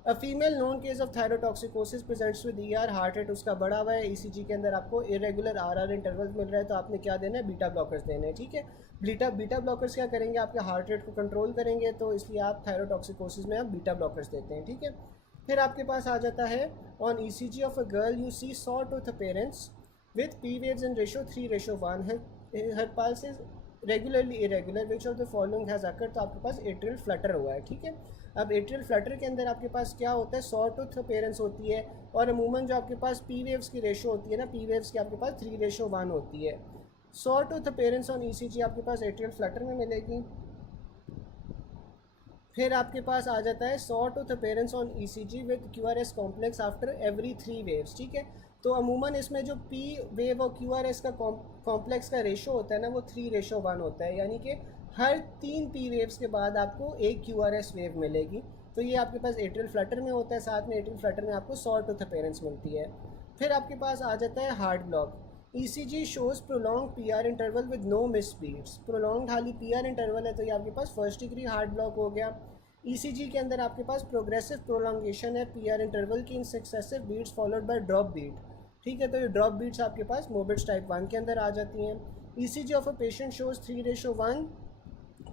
A female known case of thyrotoxicosis presents with ER, heart rate उसका बढ़ा हुआ है, ECG के अंदर आपको इरेगुलर RR इंटरवल मिल रहा है, तो आपने क्या देना है, बीटा ब्लॉकर्स देने हैं, ठीक है। बीटा ब्लॉकर्स क्या करेंगे, आपके हार्ट रेट को कंट्रोल करेंगे, तो इसलिए आप थायरोटॉक्सिकोसिस में आप बीटा ब्लॉकर्स देते हैं, ठीक है। फिर आपके पास आ जाता है on ECG of a girl you see saw tooth appearance with P waves in ratio 3:1, her pulse is regularly irregular, which of the following has occur, तो आपके पास एट्रियल फ्लटर हुआ है, ठीक है। अब एट्रियल फ्लटर के अंदर आपके पास क्या होता है, सॉ टूथ अपीयरेंस होती है, और अमूमन जो आपके पास P waves की रेशो होती है ना, P waves की आपके पास 3:1 होती है। Saw tooth appearance on ECG आपके पास एट्रियल फ्लटर में मिलेगी। फिर आपके पास आ जाता है saw tooth appearance on ECG with QRS complex after every 3 waves, ठीक है। तो अमूमन इसमें जो P वेव और QRS का कॉम्प्लेक्स का रेशो होता है ना, वो 3:1 होता है, यानी कि हर 3 P वेव्स के बाद आपको एक QRS वेव मिलेगी। तो ये आपके पास एट्रियल फ्लटर में होता है, साथ में एट्रियल फ्लटर में आपको सॉ टूथ अपीयरेंस मिलती है। फिर आपके पास आ जाता है heart block. ECG shows prolong PR interval with no miss beats, prolong खाली PR इंटरवल है, तो ये आपके पास फर्स्ट डिग्री हार्ट ब्लॉक हो गया। ECG के अंदर आपके पास प्रोग्रेसिव प्रोलॉन्गेशन है PR इंटरवल की in successive beats followed by drop beat, ठीक है। तो ये ड्रॉप बीट्स आपके पास मोबिट्स टाइप 1 के अंदर आ जाती हैं। ECG of a patient shows 3:1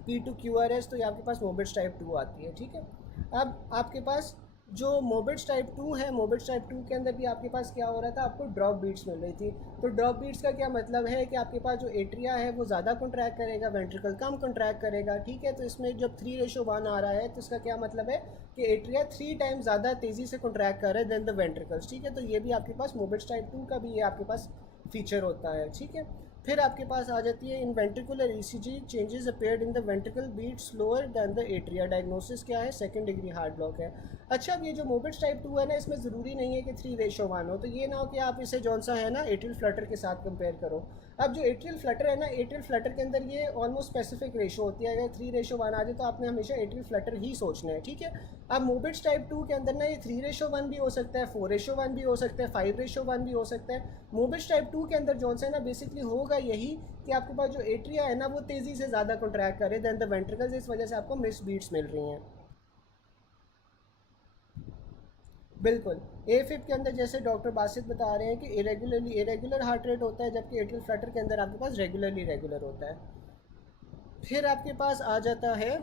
P to QRS, तो ये आपके पास मोबिट्स टाइप 2 आती है, ठीक है। अब आपके पास जो मोबिट्स टाइप 2 है, मोबिट्स टाइप 2 के अंदर भी आपके पास क्या हो रहा था, आपको ड्रॉप बीट्स मिल रही थी। तो ड्रॉप बीट्स का क्या मतलब है कि आपके पास जो एट्रिया है वो ज़्यादा कॉन्ट्रैक्ट करेगा, वेंट्रिकल कम कॉन्ट्रैक्ट करेगा, ठीक है। तो इसमें जब 3:1 आ रहा है तो इसका क्या मतलब है कि एट्रिया 3 टाइम्स ज़्यादा तेज़ी से कॉन्ट्रैक्ट कर रहा है देन द वेंट्रिकल्स, ठीक है। तो ये भी आपके पास मोबिट्स टाइप 2 का भी ये आपके पास फीचर होता है, ठीक है। फिर आपके पास आ जाती है in ventricular ECG changes appeared in the ventricle beat slower than the atria, diagnosis क्या है, सेकंड डिग्री हार्ट ब्लॉक है। अच्छा, अब ये जो मोबिट्स टाइप 2 है ना, इसमें ज़रूरी नहीं है कि 3:1 हो, तो ये ना हो कि आप इसे जौन सा है ना एट्रियल फ्लटर के साथ कंपेयर करो। अब जो एट्रियल फ्लटर है ना, एट्रियल फ्लटर के अंदर ये ऑलमोस्ट स्पेसिफिक रेशो होती है, अगर 3:1 आ जाए तो आपने हमेशा एट्रियल फ्लटर ही सोचना है, ठीक है। अब मोबिट्स टाइप 2 के अंदर ना ये 3:1 भी हो सकता है, 4:1 भी हो सकता है, 5:1 भी हो सकता है। मोबिट्स टाइप 2 के अंदर जौन सा है ना बेसिकली होगा यही कि आपके पास जो एट्रिया है ना वो तेज़ी से ज़्यादा कॉन्ट्रैक्ट करे दैन द वेंट्रिकल्स, इस वजह से आपको मिस बीट्स मिल रही हैं। बिल्कुल, AFib के अंदर जैसे डॉक्टर बासित बता रहे हैं कि इरेगुलर हार्ट रेट होता है, जबकि एट्रियल फ्लटर के अंदर आपके पास रेगुलर होता है। फिर आपके पास आ जाता है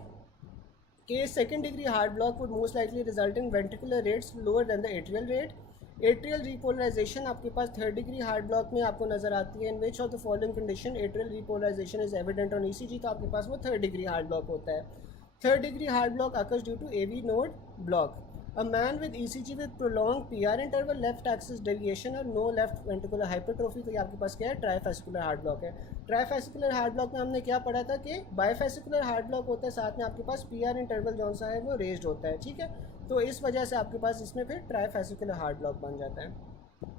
कि second degree heart block would most likely result in ventricular rates lower than the atrial rate. Atrial repolarization आपके पास थर्ड डिग्री हार्ट ब्लॉक में आपको नजर आती है। In which of the following condition atrial repolarization is evident on ECG, तो आपके पास वो थर्ड डिग्री हार्ट ब्लॉक होता है। Third degree heart block occurs due to AV node block. A man with ECG with prolonged PR interval, left axis deviation और no left ventricular hypertrophy, तो ये आपके पास क्या है, ट्राइफेसिकुलर हार्ट ब्लॉक है। ट्राइफेसिकुलर हार्ट ब्लॉक में हमने क्या पढ़ा था कि बाइफेसिकुलर हार्ट ब्लॉक होता है, साथ में आपके पास PR इंटरवल जौन सा है वो रेज्ड होता है, ठीक है। तो इस वजह से आपके पास इसमें फिर ट्राइफेसिकुलर हार्ट ब्लॉक बन जाता है।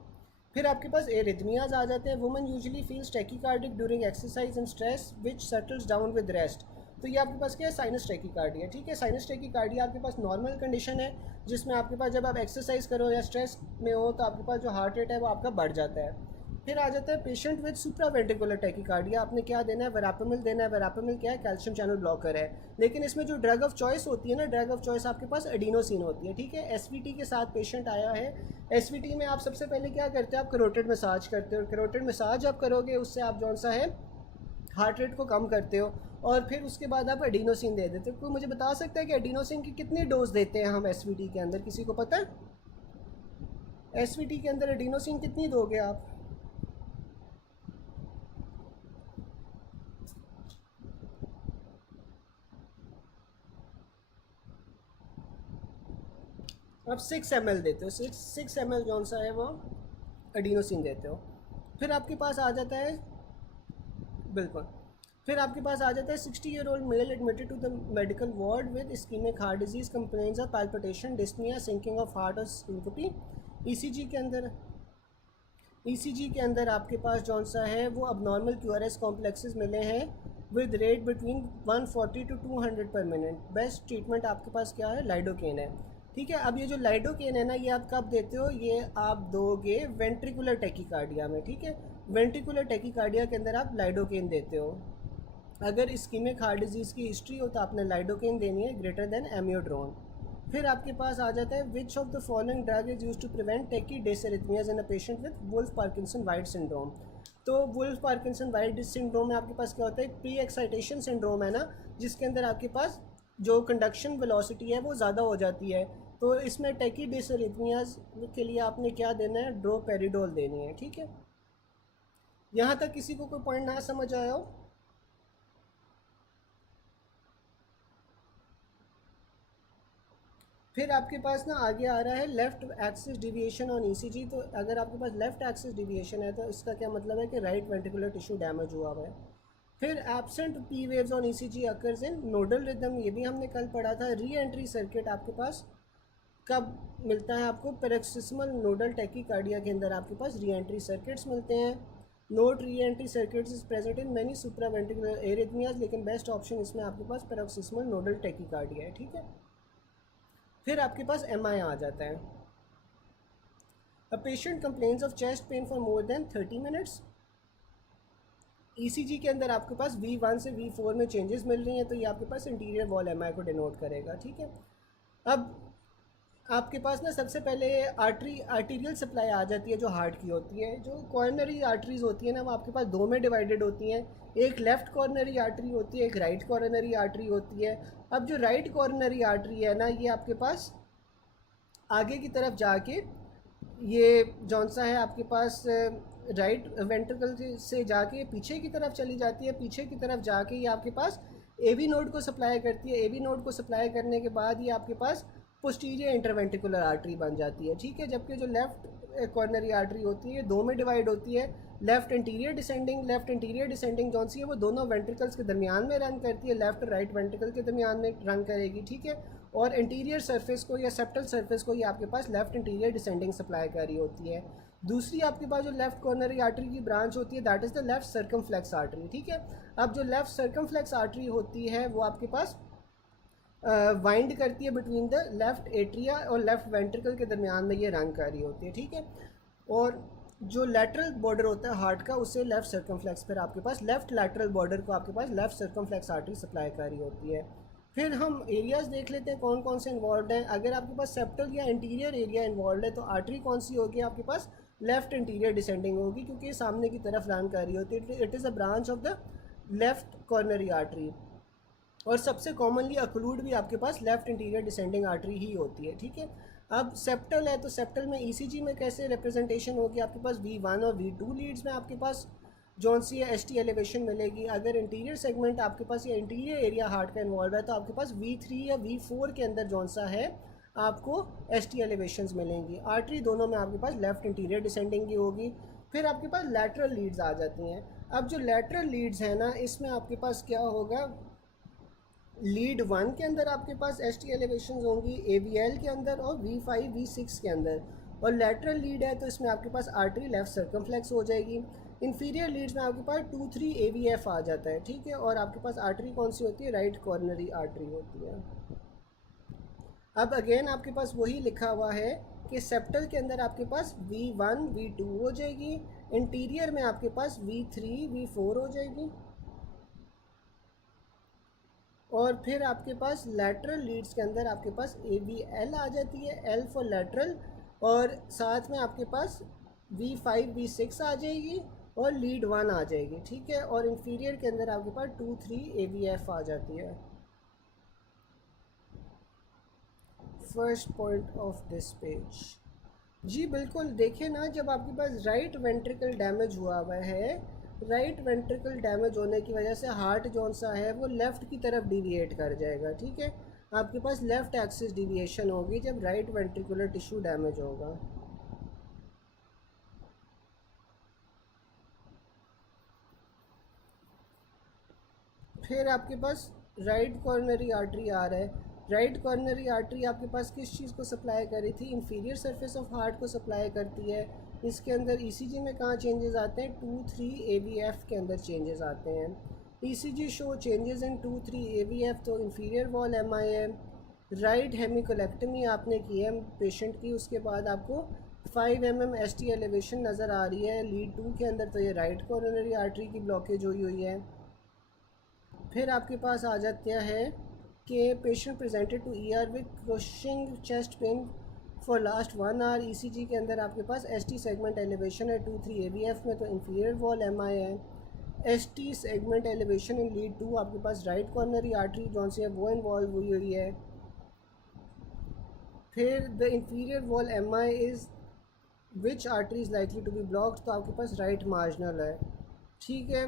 फिर आपके पास एरिथमियाज आ जाते हैं। Women usually feels टैकीकार्डिक during exercise and stress which settles down with rest. तो ये आपके पास क्या है, साइनस टैकीकार्डिया। ठीक है, साइनस टैकीकार्डिया आपके पास नॉर्मल कंडीशन है, जिसमें आपके पास जब आप एक्सरसाइज करो या स्ट्रेस में हो तो आपके पास जो हार्ट रेट है वो आपका बढ़ जाता है। फिर आ जाता है पेशेंट विद सुप्रावेंट्रिकुलर टैकीकार्डिया। आपने क्या देना है, वेरापेमिल देना है। वेरापेमिल क्या है, कैल्शियम चैनल ब्लॉकर है। लेकिन इसमें जो ड्रग ऑफ चॉइस होती है ना, ड्रग ऑफ चॉइस आपके पास एडिनोसिन होती है। ठीक है, एसवीटी के साथ पेशेंट आया है। एसवीटी में आप सबसे पहले क्या करते हो, आप कैरोटिड मसाज करते हो। कैरोटिड मसाज आप करोगे, उससे आप जौन सा है हार्ट रेट को कम करते हो, और फिर उसके बाद आप एडिनोसिन दे देते हो। कोई मुझे बता सकता है कि एडिनोसिन की कितनी डोज देते हैं हम एसवीटी के अंदर, किसी को पता है? एसवीटी के अंदर एडिनोसिन कितनी दोगे आप? आप 6 ml देते हो, 6 ml जौन सा है वो एडिनोसिन देते हो। फिर आपके पास आ जाता है, बिल्कुल, फिर आपके पास आ जाता है 60-year-old male admitted to the medical ward with ischaemic heart disease, complains of palpitation, dyspnoea, sinking of heart और सिंकोपी। ईसीजी के अंदर, ईसीजी के अंदर आपके पास जौन सा है वो अबनॉर्मल क्यूआरएस कॉम्प्लेक्सेस मिले हैं विद रेट बिटवीन 140 to 200 पर मिनट। बेस्ट ट्रीटमेंट आपके पास क्या है, लाइडोकेन है। ठीक है, अब ये जो लाइडोकेन है ना, ये आप कब देते हो, ये आप दोगे वेंट्रिकुलर टैकीकार्डिया में। ठीक है, वेंट्रिकुलर टैकीकार्डिया के अंदर आप लाइडोकेन देते हो। अगर इस्कीमिक हार्ट डिजीज़ की हिस्ट्री हो तो आपने लाइडोकेन देनी है ग्रेटर देन एमियोड्रोन। फिर आपके पास आ जाता है which of the following drug is use to prevent tachydysrhythmias in a patient with Wolff Parkinson White syndrome. तो वुल्फ पार्किंसन वाइट सिंड्रोम में आपके पास क्या होता है, प्री एक्साइटेशन सिंड्रोम है ना, जिसके अंदर आपके पास जो कंडक्शन वेलोसिटी है वो ज़्यादा हो जाती है। तो इसमें टैकीडेसरिथमियाज के लिए आपने क्या देना है, ड्रोपेरिडोल देनी है। ठीक है, यहाँ तक किसी को कोई पॉइंट ना समझ आया हो? फिर आपके पास ना आगे आ रहा है left axis deviation on ECG. तो अगर आपके पास लेफ़्ट एक्सिस डिविएशन है तो इसका क्या मतलब है कि राइट वेंट्रिकुलर टिश्यू डैमेज हुआ हुआ है। फिर absent P waves on ECG occurs in nodal rhythm, ये भी हमने कल पढ़ा था। री एंट्री सर्किट आपके पास कब मिलता है आपको, पैरोक्सिस्मल नोडल टैकीकार्डिया के अंदर आपके पास री एंट्री सर्किट्स मिलते हैं। Note re entry circuits is present in many supraventricular arrhythmias, लेकिन बेस्ट ऑप्शन इसमें आपके पास पैरोक्सिस्मल नोडल टैकीकार्डिया है। ठीक है, फिर आपके पास एमआई आ जाता है। A patient complains of chest pain for more than 30 minutes. ECG के अंदर आपके पास V1 से V4 में चेंजेस मिल रही हैं, तो ये आपके पास इंटीरियर वॉल एमआई को डिनोट करेगा। ठीक है, अब आपके पास ना सबसे पहले आर्टीरियल सप्लाई आ जाती है जो हार्ट की होती है। जो कॉर्नरी आर्टरीज होती है ना, वो आपके पास दो में डिवाइडेड होती हैं। एक लेफ़्ट कॉर्नरी आर्टरी होती है, एक राइट कॉर्नरी आर्टरी होती है। अब जो राइट कॉर्नरी आर्टरी है ना, ये आपके पास आगे की तरफ जाके ये जौन सा है आपके पास राइट वेंट्रिकल से जाके पीछे की तरफ चली जाती है। पीछे की तरफ जाके ये आपके पास एवी नोड को सप्लाई करती है। एवी नोड को सप्लाई करने के बाद ये आपके पास पोस्टीरियर इंटरवेंट्रिकुलर आर्टरी बन जाती है। ठीक है, जबकि जो लेफ़्ट कॉर्नरी आर्टरी होती है दो में डिवाइड होती है। लेफ़्ट इंटीरियर डिसेंडिंग जौन सी है वो दोनों वेंट्रिकल्स के दरमियान में रन करती है, लेफ़्ट और राइट वेंट्रिकल के दरमियान में रन करेगी। ठीक है, और इंटीरियर सरफेस को या सेप्टल सरफेस को ये आपके पास लेफ़्ट इंटीरियर डिसेंडिंग सप्लाई कर रही होती है। दूसरी आपके पास जो लेफ़्ट कॉर्नरी आर्टरी की ब्रांच होती है that is the left circumflex artery. ठीक है, अब जो लेफ़्ट सर्कमफ्लेक्स आर्टरी होती है वो आपके पास वाइंड करती है बिटवीन द लेफ़्ट एट्रिया और लेफ़्ट वेंट्रिकल के दरमियान में ये रन कर रही होती है। ठीक है, और जो लैटरल बॉर्डर होता है हार्ट का उससे लेफ़्ट सर्कमफ्लेक्स पर आपके पास लेफ़्ट लैटरल बॉर्डर को आपके पास लेफ़्ट सर्कमफ्लेक्स आर्टरी सप्लाई कर रही होती है। फिर हम एरियाज़ देख लेते हैं कौन कौन से इन्वॉल्व हैं। अगर आपके पास सेप्टल या इंटीरियर एरिया इन्वॉल्व है तो आर्टरी कौन सी होगी आपके पास, लेफ़्ट इंटीरियर डिसेंडिंग होगी, क्योंकि ये सामने की तरफ रन कर रही होती है। It is a branch of the left coronary artery, और सबसे कॉमनली अक्लूड भी आपके पास लेफ़्ट इंटीरियर डिसेंडिंग आर्टरी ही होती है। ठीक है, अब सेप्टल है तो सेप्टल में ईसीजी में कैसे रिप्रेजेंटेशन होगी, आपके पास V1 और V2 लीड्स में आपके पास जौन सी है ST एलिवेशन मिलेगी। अगर इंटीरियर सेगमेंट आपके पास या इंटीरियर एरिया हार्ट का इन्वॉल्व है तो आपके पास V3 या V4 के अंदर जौन सा है आपको ST एलिवेशंस मिलेंगी। आर्टरी दोनों में आपके पास लेफ़्ट इंटीरियर डिसेंडिंग की होगी। फिर आपके पास लैटरल लीड्स आ जाती हैं। अब जो लैटरल लीड्स हैं ना, इसमें आपके पास क्या होगा, लीड 1 के अंदर आपके पास ST एलिवेशंस होंगी, AVL के अंदर और V5 V6 के अंदर। और लैटरल लीड है तो इसमें आपके पास आर्टरी लेफ़्ट सर्कमफ्लेक्स हो जाएगी। इंफीरियर लीड्स में आपके पास 2-3 AVF आ जाता है, ठीक है। और आपके पास आर्टरी कौन सी होती है, राइट कॉर्नरी आर्टरी होती है। अब अगेन आपके पास वही लिखा हुआ है कि सेप्टल के अंदर आपके पास V1 V2 हो जाएगी, इंटीरियर में आपके पास V3 V4 हो जाएगी, और फिर आपके पास लैटरल लीड्स के अंदर आपके पास AVL आ जाती है, L फॉर लैटरल, और साथ में आपके पास V5 V6 आ जाएगी और लीड 1 आ जाएगी, ठीक है। और इंफीरियर के अंदर आपके पास 2-3 AVF आ जाती है। First point of this page. जी बिल्कुल, देखिए ना, जब आपके पास राइट वेंट्रिकल डैमेज हुआ हुआ है, राइट वेंट्रिकल डैमेज होने की वजह से हार्ट जौन सा है वो लेफ़्ट की तरफ डिविएट कर जाएगा, ठीक है। आपके पास लेफ़्ट एक्सिस डिविएशन होगी जब राइट वेंट्रिकुलर टिश्यू डैमेज होगा। फिर आपके पास राइट कॉर्नरी आर्टरी आ रहा है। राइट कॉर्नरी आर्टरी आपके पास किस चीज़ को सप्लाई करी थी, इंफीरियर सरफेस ऑफ हार्ट को सप्लाई करती है। इसके अंदर ईसीजी में कहाँ चेंजेस आते हैं, 2-3 AVF के अंदर चेंजेस आते हैं। ECG show changes in 2-3 AVF, तो इंफीरियर वॉल MI है। राइट हेमिकोलेक्टमी आपने की है पेशेंट की, उसके बाद आपको 5 mm ST एलिवेशन नज़र आ रही है लीड 2 के अंदर, तो ये राइट कॉर्नरी आर्टरी की ब्लॉकेज हुई है। फिर आपके पास आ जाता है कि patient presented to ER with crushing chest pain for last 1 hour. ECG के अंदर आपके पास ST सेगमेंट एलिवेशन है 2-3 AVF में, तो इंफीरियर वॉल MI है। ST segment elevation in lead 2 आपके पास राइट कॉर्नरी आर्टरी जौन सी है वो इन्वॉल्व हुई है। फिर the inferior wall MI is which artery is likely to be blocked, तो आपके पास राइट मार्जिनल है, ठीक है।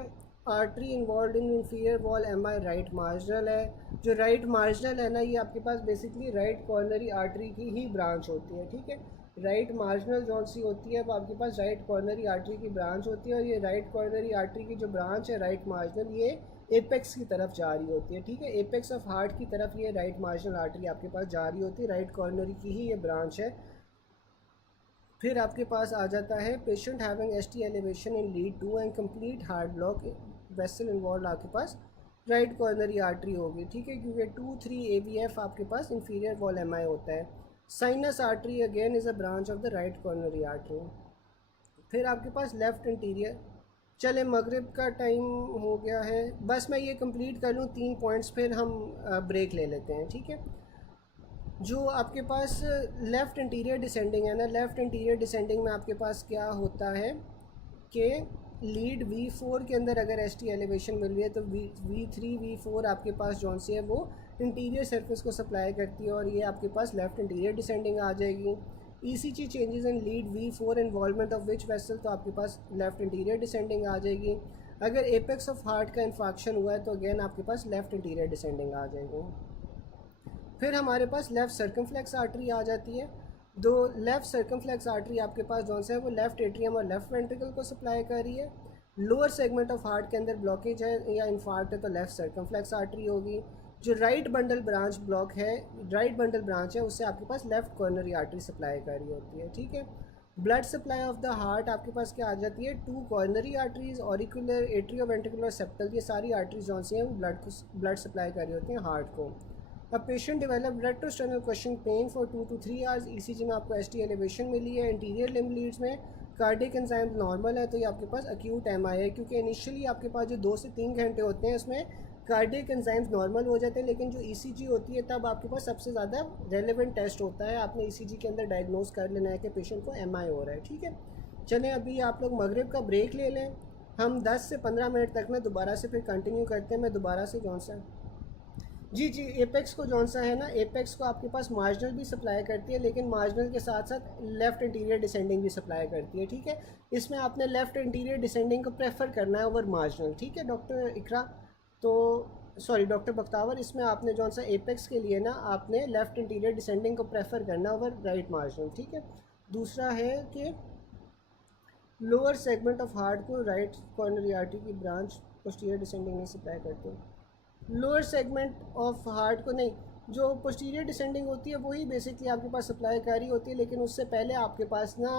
Artery involve in inferior wall MI right marginal है। जो राइट मार्जिनल है ना, ये आपके पास बेसिकली राइट कॉर्नरी आर्टरी की ही ब्रांच होती है, ठीक है। राइट मार्जिनल जौन सी होती है वो आपके पास राइट कॉर्नरी आर्टरी की ब्रांच होती है, और ये राइट कॉर्नरी आर्टरी की जो ब्रांच है राइट मार्जिनल, ये एपेक्स की तरफ जा रही होती है, ठीक है। एपेक्स ऑफ हार्ट की तरफ ये राइट मार्जिनल आर्टरी आपके पास जा रही होती है, राइट कॉर्नरी की ही ये ब्रांच है। फिर आपके पास आ जाता है patient having ST elevation in lead 2 and complete heart block vessel involve, आपके पास राइट कॉर्नरी आर्टरी होगी, ठीक है, क्योंकि 2-3 AVF आपके पास इंफीरियर वॉल MI होता है। Sinus artery again is a branch of the right coronary artery. फिर आपके पास लेफ़्ट इंटीरियर। चले, मगरिब का टाइम हो गया है, बस मैं ये कंप्लीट कर लूँ 3 पॉइंट्स, फिर हम ब्रेक ले लेते हैं, ठीक है। जो आपके पास लेफ़्ट इंटीरियर डिसेंडिंग है ना, लेफ़्ट इंटीरियर डिसेंडिंग में आपके पास क्या होता है कि लीड V4 के अंदर अगर ST एलिवेशन मिल रही है तो V3 V4 आपके पास जौन सी है वो इंटीरियर सरफेस को सप्लाई करती है, और ये आपके पास लेफ़्ट इंटीरियर डिसेंडिंग आ जाएगी। ECG changes in lead V4 involvement of which vessel, तो आपके पास लेफ़्ट इंटीरियर डिसेंडिंग आ जाएगी। अगर एपेक्स ऑफ हार्ट का इन्फाक्शन हुआ है तो अगेन आपके पास लेफ़्ट इंटीरियर डिसेंडिंग आ जाएगी। फिर हमारे पास लेफ़्ट सर्कमफ्लेक्स आर्टरी आ जाती है। दो लेफ़्ट सर्कमफ्लेक्स आर्टरी आपके पास जौन सा है वो लेफ़्ट एट्रियम और लेफ़्ट वेंट्रिकल को सप्लाई कर रही है। लोअर सेगमेंट ऑफ हार्ट के अंदर ब्लॉकेज है या इन्फार्क्ट है तो लेफ़्ट सर्कमफ्लेक्स आर्टरी होगी। जो राइट बंडल ब्रांच ब्लॉक है, राइट बंडल ब्रांच है, उससे आपके पास लेफ़्ट कॉर्नरी आर्टरी सप्लाई कर रही होती है, ठीक है। Blood supply of the heart आपके पास क्या आ जाती है, 2 coronary arteries, auricular, atrio ventricular, septal, ये सारी आर्टरीज जौन सी हैं वो ब्लड सप्लाई कर रही होती हैं हार्ट को। अब patient develop retrosternal crushing pain for 2 to 3 hours. ECG में आपको ST एलिवेशन मिली है। इंटीरियर लिम्ब लीड्स में कार्डिक एंजाइम नॉर्मल है, तो ये आपके पास अक्यूट MI है, क्योंकि इनिशियली आपके पास जो 2 से 3 घंटे होते हैं उसमें कार्डिक एंजाइम्स नॉर्मल हो जाते हैं, लेकिन जो ECG होती है तब आपके पास सबसे ज़्यादा रेलेवेंट टेस्ट होता है। आपने ECG के अंदर डायग्नोज कर लेना है कि पेशेंट को MI हो रहा है, ठीक है। चलें, अभी आप लोग मगरिब का ब्रेक ले लें, हम 10 से 15 मिनट तक में दोबारा से फिर कंटिन्यू करते हैं। मैं दोबारा से जौन सा जी एपेक्स को जौन सा है ना, एपेक्स को आपके पास मार्जिनल भी सप्लाई करती है, लेकिन मार्जिनल के साथ साथ लेफ़्ट इंटीरियर डिसेंडिंग भी सप्लाई करती है, ठीक है। इसमें आपने लेफ़्ट इंटीरियर डिसेंडिंग को प्रेफर करना है ओवर मार्जिनल, ठीक है डॉक्टर इकरा, तो सॉरी डॉक्टर बख्तावर, इसमें आपने जौन सा एपेक्स के लिए ना आपने लेफ़्ट इंटीरियर डिसेंडिंग को प्रेफर करना ओवर राइट मार्जिनल, ठीक है। दूसरा है कि लोअर सेगमेंट ऑफ हार्ट को राइट कॉर्नरी आर्टरी की ब्रांच पोस्टीरियर डिसेंडिंग नहीं सप्लाई करते। लोअर सेगमेंट ऑफ हार्ट को नहीं, जो पोस्टीरियर डिसेंडिंग होती है वही बेसिकली आपके पास सप्लाई कर रही होती है, लेकिन उससे पहले आपके पास ना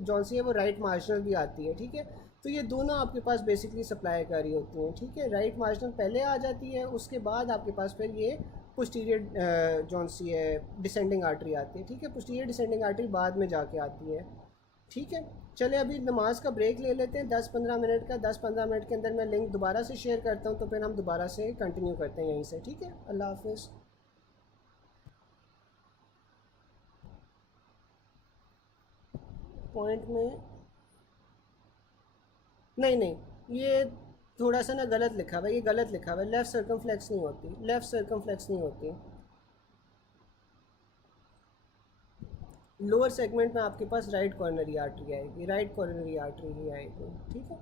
जौन सी है वो राइट मार्जिनल भी आती है, ठीक है। तो ये दोनों आपके पास बेसिकली सप्लाई कर रही होती हैं, ठीक है। राइट मार्जिनल पहले आ जाती है, उसके बाद आपके पास फिर ये पोस्टीरियर जौन सी है डिसेंडिंग आर्टरी आती है, ठीक है। पोस्टीरियर डिसेंडिंग आर्टरी बाद में जाके आती है, ठीक है। चले अभी नमाज का ब्रेक ले लेते हैं 10-15 मिनट का। 10-15 मिनट के अंदर मैं लिंक दोबारा से शेयर करता हूँ, तो फिर हम दोबारा से कंटिन्यू करते हैं यहीं से, ठीक है। अल्लाह हाफिज़। पॉइंट में नहीं नहीं, ये थोड़ा सा ना गलत लिखा हुआ है, ये गलत लिखा हुआ है। लेफ़्ट सर्कमफ्लेक्स नहीं होती, लेफ़्ट सर्कमफ्लेक्स नहीं होती। लोअर सेगमेंट में आपके पास राइट कॉर्नरी आर्टरी आएगी, राइट कॉर्नरी आर्टरी ही आएगी, ठीक है।